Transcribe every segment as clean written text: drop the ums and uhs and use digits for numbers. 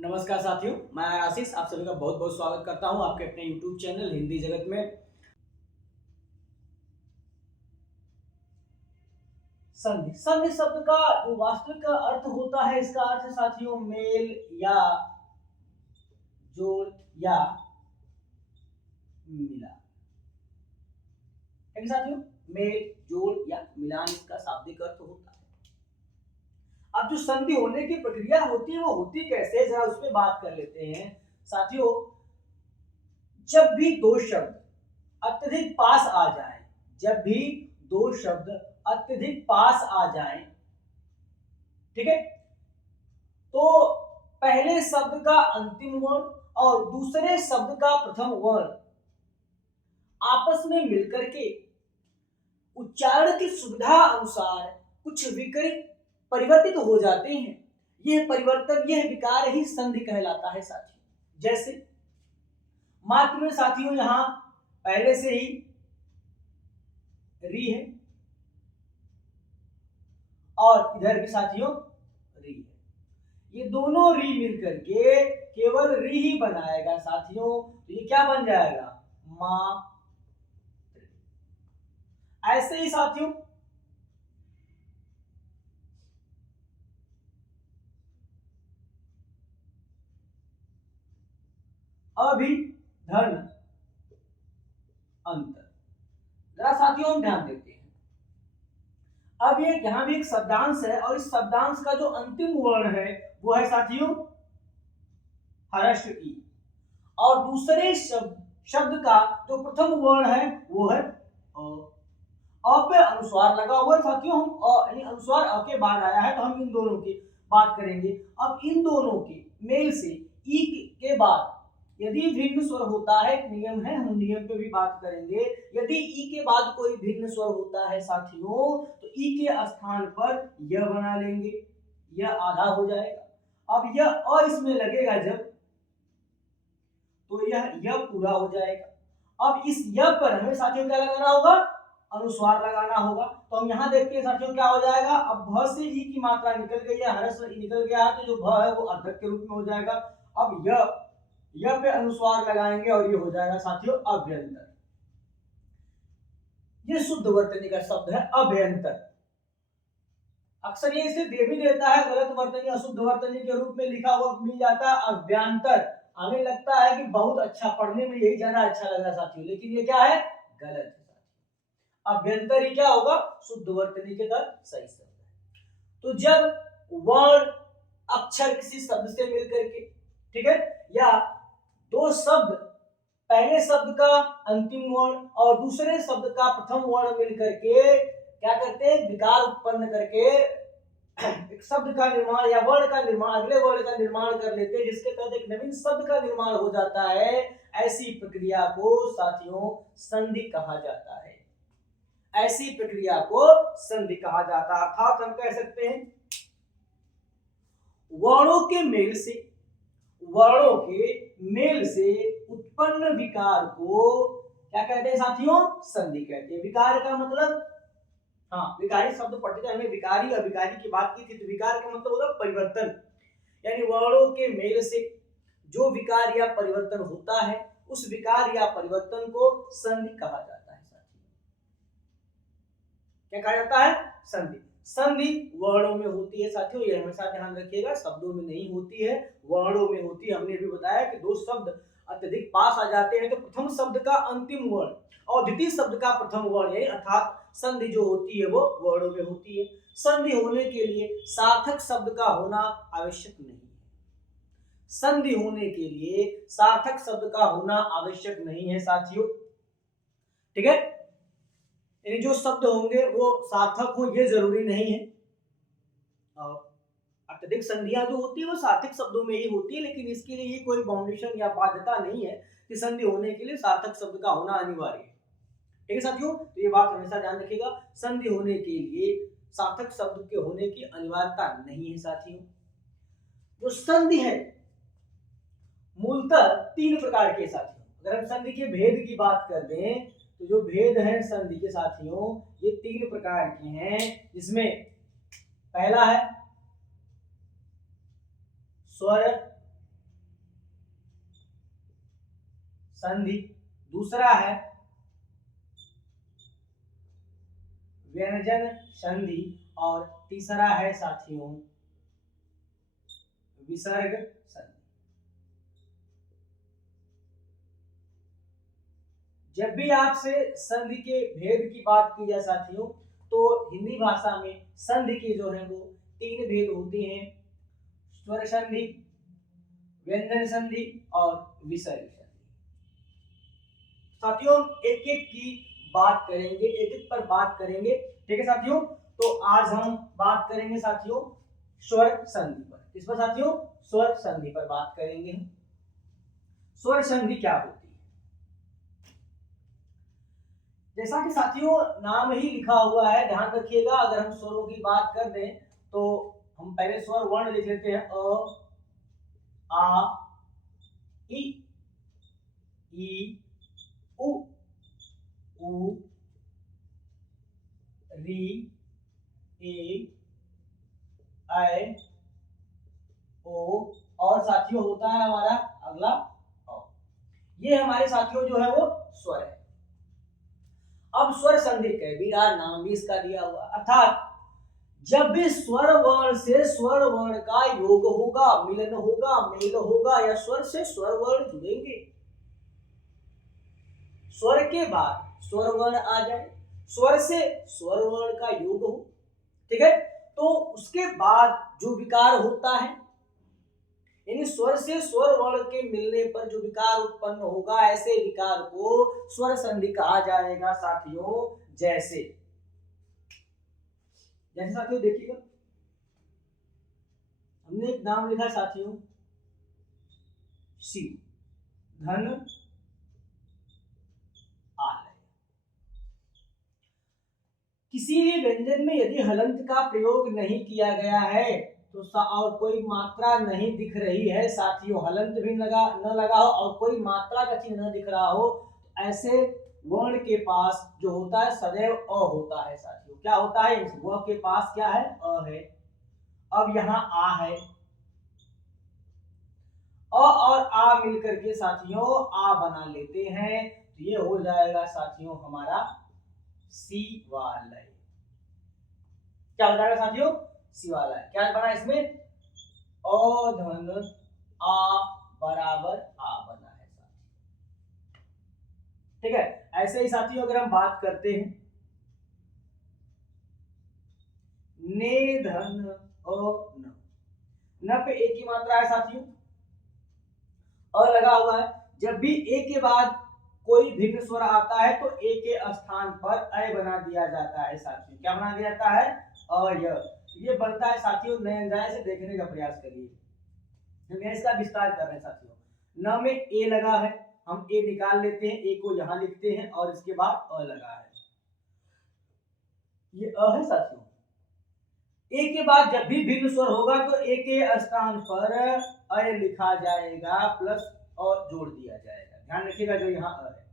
नमस्कार साथियों, मैं आशीष आप सभी का बहुत बहुत स्वागत करता हूं आपके अपने YouTube चैनल हिंदी जगत में। संधि संधि शब्द का जो वास्तविक अर्थ होता है, इसका अर्थ है साथियों मेल या जोड़ या मिलान। ठीक है साथियों, मेल जोड़ या मिलान इसका शाब्दिक अर्थ होता है। अब जो संधि होने की प्रक्रिया होती है वो होती कैसे है, जरा उस पर बात कर लेते हैं साथियों। जब भी दो शब्द अत्यधिक पास आ जाएं, जब भी दो शब्द अत्यधिक पास आ जाएं, ठीक है, तो पहले शब्द का अंतिम वर्ण और दूसरे शब्द का प्रथम वर्ण आपस में मिलकर के उच्चारण की सुविधा अनुसार कुछ विकृत परिवर्तित हो जाते हैं। यह परिवर्तन, यह विकार ही संधि कहलाता है साथियों। जैसे मात्र में साथियों यहां पहले से ही री है और इधर भी साथियों री है, ये दोनों री मिलकर के केवल री ही बनाएगा साथियों। तो ये क्या बन जाएगा, मां। ऐसे ही साथियों अभिधन अंतर, जरा साथियों हम ध्यान देते हैं। अब ये यहां भी एक शब्दांश है और इस शब्दांश का जो अंतिम वर्ण है वो है साथियों हर्ष ई, और दूसरे शब्द का जो प्रथम वर्ण है वो है अ पे अनुस्वार लगा हुआ है साथियों। हम यानी अनुस्वार अ के बाद आया है तो हम इन दोनों की बात करेंगे। अब इन दोनों के मेल से ई के बाद यदि भिन्न स्वर होता है, एक नियम है, हम नियम पे भी बात करेंगे। यदि ई के बाद कोई भिन्न स्वर होता है साथियों तो ई के स्थान पर यह बना लेंगे, यह आधा हो जाएगा। अब यह अ इसमें लगेगा जब, तो यह पूरा हो जाएगा। अब इस य पर हमें साथियों क्या लगाना होगा, अनुस्वार लगाना होगा। तो हम यहां देखते हैं साथियों क्या हो जाएगा। अब भ से ई की मात्रा निकल गई है, हर्ष निकल गया है, तो जो भ है वो अर्धक के रूप में हो जाएगा। अब य पे अनुस्वार लगाएंगे और ये हो जाएगा साथियों अभ्यंतर। ये शुद्ध वर्तनी का शब्द है अभ्यंतर। अक्सर ये इसे दे भी देता है, गलत वर्तनी अशुद्ध वर्तनी के रूप में लिखा हुआ मिल जाता है अभ्यंतर। हमें लगता है कि बहुत अच्छा, पढ़ने में यही ज्यादा अच्छा लग रहा है साथियों, लेकिन ये क्या है, गलत है। अभ्यंतर ही क्या होगा, शुद्ध वर्तनी के तहत सही शब्द है। तो जब वर्ण अक्षर किसी शब्द से मिलकर के, ठीक है, या दो शब्द पहले शब्द का अंतिम वर्ण और दूसरे शब्द का प्रथम वर्ण मिलकर के क्या करते हैं, विकार उत्पन्न करके एक शब्द का निर्माण या वर्ण का निर्माण, अगले वर्ण का निर्माण कर लेते हैं, जिसके तहत एक नवीन शब्द का निर्माण हो जाता है। ऐसी प्रक्रिया को साथियों संधि कहा जाता है। ऐसी प्रक्रिया को संधि कहा जाता है। अर्थात हम कह सकते हैं वर्णों के मेल से उत्पन्न विकार को क्या कहते हैं साथियों, संधि कहते हैं। विकार का मतलब, हाँ, विकारी शब्द पढ़ते थे हमने, विकारी अविकारी की बात की थी। तो विकार का मतलब होता है परिवर्तन, यानी वर्णों के मेल से जो विकार या परिवर्तन होता है, उस विकार या परिवर्तन को संधि कहा जाता है साथियों। क्या कहा जाता है, संधि। संधि वर्णों में होती है साथियों, ये हमेशा ध्यान रखिएगा, शब्दों में नहीं होती है, वर्णों में होती है। हमने भी बताया कि दो शब्द अत्यधिक पास आ जाते हैं तो प्रथम शब्द का अंतिम वर्ण और द्वितीय शब्द का प्रथम वर्ण, यानी अर्थात संधि जो होती है वो वर्णों में होती है। संधि होने के लिए सार्थक शब्द का होना आवश्यक नहीं है। संधि होने के लिए सार्थक शब्द का होना आवश्यक नहीं है साथियों, ठीक है। यानी जो शब्द होंगे वो सार्थक हो ये जरूरी नहीं है। और अत्यधिक संधियां जो होती है वो सार्थक शब्दों में ही होती है, लेकिन इसके लिए कोई बाउंडेशन या बाध्यता नहीं है कि संधि होने के लिए सार्थक शब्द का होना अनिवार्य है। ठीक है साथियों, तो ये बात हमेशा ध्यान रखिएगा, संधि होने के लिए सार्थक शब्द के होने की अनिवार्यता नहीं है साथियों। जो संधि है मूलतः तीन प्रकार के साथियों। अगर हम संधि के भेद की बात कर दें तो जो भेद है संधि के साथियों ये तीन प्रकार के हैं, जिसमें पहला है स्वर संधि, दूसरा है व्यंजन संधि और तीसरा है साथियों विसर्ग संधि। जब भी आपसे संधि के भेद की बात की जाए साथियों, तो हिंदी भाषा में संधि के जो है वो 3 भेद होते हैं, स्वर संधि, व्यंजन संधि और विसर्ग संधि। साथियों एक एक की बात करेंगे, एक एक पर बात करेंगे, ठीक है साथियों। तो आज हम बात करेंगे साथियों स्वर संधि पर। इस पर साथियों स्वर संधि पर बात करेंगे। स्वर संधि क्या होती है? जैसा कि साथियों नाम ही लिखा हुआ है, ध्यान रखिएगा, अगर हम स्वरों की बात कर दें तो हम पहले स्वर वर्ण लिख लेते हैं, अ, आ, इ, उ, ऊ, री, ए, ऐ, ओ और साथियों होता है हमारा अगला औ। ये हमारे साथियों जो है वो स्वर है। अब स्वर संधि कह भी रहा, नाम भी इसका दिया हुआ, अर्थात जब भी स्वर वर्ण से स्वर वर्ण का योग होगा, मिलन होगा, मेल होगा या स्वर से स्वर वर्ण जुड़ेंगे, स्वर के बाद स्वर वर्ण आ जाए, स्वर से स्वर वर्ण का योग हो, ठीक है, तो उसके बाद जो विकार होता है, यानी स्वर से स्वर वर्ण के मिलने पर जो विकार उत्पन्न होगा, ऐसे विकार को स्वर संधि कहा जाएगा साथियों। जैसे जैसे साथियों देखिएगा, हमने एक नाम लिखा साथियों शिव, धन, आलय। किसी भी व्यंजन में यदि हलंत का प्रयोग नहीं किया गया है तो और कोई मात्रा नहीं दिख रही है साथियों, हलंत भी न लगा हो और कोई मात्रा का चिन्ह न दिख रहा हो, तो ऐसे वर्ण के पास जो होता है सदैव अ होता है साथियों। क्या होता है? वह के पास क्या है? अ है। अब यहाँ आ है, अ और आ मिलकर के साथियों आ बना लेते हैं, तो ये हो जाएगा साथियों हमारा शिवालय। क्या हो जाएगा साथियों? शिवालय। क्या बना इसमें? अ धन आ बराबर आ बना है साथियों, ठीक है। ऐसे ही साथियों अगर हम बात करते हैं ने धन अ न, न पे एक ही मात्रा है साथियों, अ लगा हुआ है। जब भी ए के बाद कोई भिन्न स्वर आता है तो ए के स्थान पर अ बना दिया जाता है साथियों। क्या बना दिया जाता है? अ। ये बनता है साथियों, नए अंदाज से देखने का प्रयास करिए, हम इसका विस्तार कर रहे हैं साथियों। न में ए लगा है, हम ए निकाल लेते हैं, ए को यहां लिखते हैं और इसके बाद अ लगा है, ये अ है साथियों। ए के बाद जब भी भिन्न स्वर होगा तो ए के स्थान पर अ लिखा जाएगा प्लस और जोड़ दिया जाएगा, ध्यान रखिएगा जो यहाँ अ है।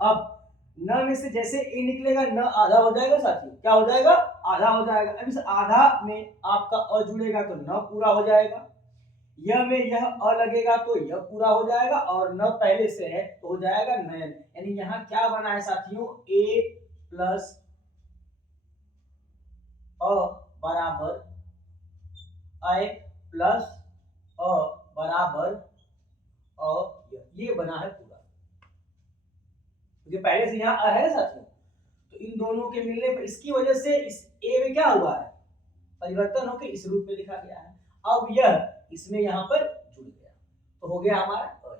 अब न में से जैसे ए निकलेगा न आधा हो जाएगा साथियों, क्या हो जाएगा? आधा हो जाएगा। अब इस आधा में आपका अ जुड़ेगा तो न पूरा हो जाएगा, यह में यह अ लगेगा तो यह पूरा हो जाएगा और न पहले से है तो हो जाएगा नयन। यानी यहाँ क्या बना है साथियों? ए प्लस अ बराबर अ प्लस अ बराबर अ, ये बना है पूरा, क्योंकि पहले से यहाँ अ है साथियों, तो इन दोनों के मिलने पर इसकी वजह से इस ए में क्या हुआ है? परिवर्तन होकर इस रूप में लिखा गया है। अब यह इसमें यहाँ पर जुड़ गया तो हो गया हमारा अ,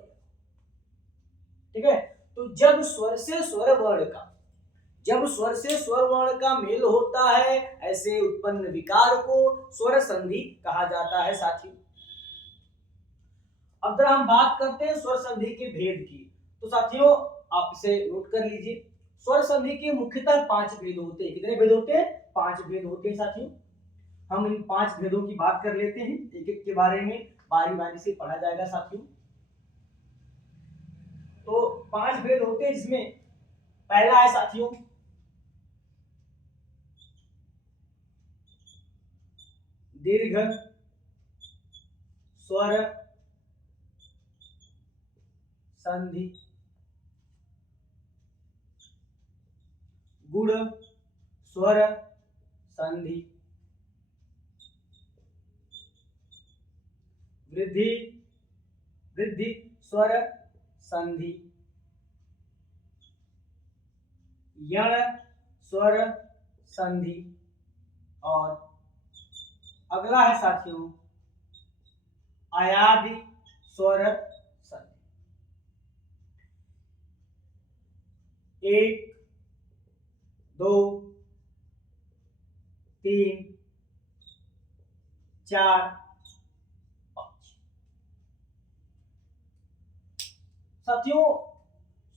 ठीक है। तो जब स्वर से स्वर वर्ण का मेल होता है, ऐसे उत्पन्न विकार को स्वर संधि कहा जाता है साथियों। अब जरा हम बात करते हैं स्वर संधि के भेद की, तो साथियों आप इसे नोट कर लीजिए। स्वर संधि के मुख्यतः 5 भेद होते हैं। कितने भेद होते हैं? 5 भेद होते हैं साथियों। हम इन 5 भेदों की बात कर लेते हैं, एक एक के बारे में बारी बारी से पढ़ा जाएगा साथियों। तो 5 भेद होते हैं, जिसमें पहला है साथियों दीर्घ स्वर संधि, गुण स्वर संधि, वृद्धि वृद्धि स्वर संधि, यण स्वर संधि, और अगला है साथियों अयादि स्वर संधि। 1 2 3 4 5। साथियों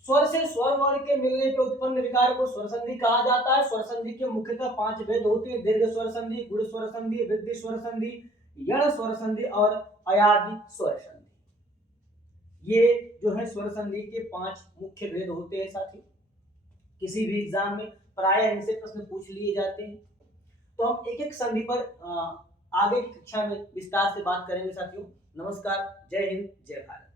स्वर से स्वर वर्ण के मिलने पे उत्पन्न विकार को स्वर संधि कहा जाता है। स्वर संधि के मुख्यतः 5 भेद होते हैं: दीर्घ स्वर संधि, गुण स्वर संधि, वृद्धि स्वर संधि, यण स्वर संधि और अयादि स्वर संधि। ये जो है स्वर संधि के 5 मुख्य भेद होते हैं साथियों। किसी भी एग्जाम में प्राय इनसे प्रश्न पूछ लिए जाते हैं। तो हम एक एक संधि पर आगे की कक्षा में विस्तार से बात करेंगे साथियों। नमस्कार, जय हिंद, जय भारत।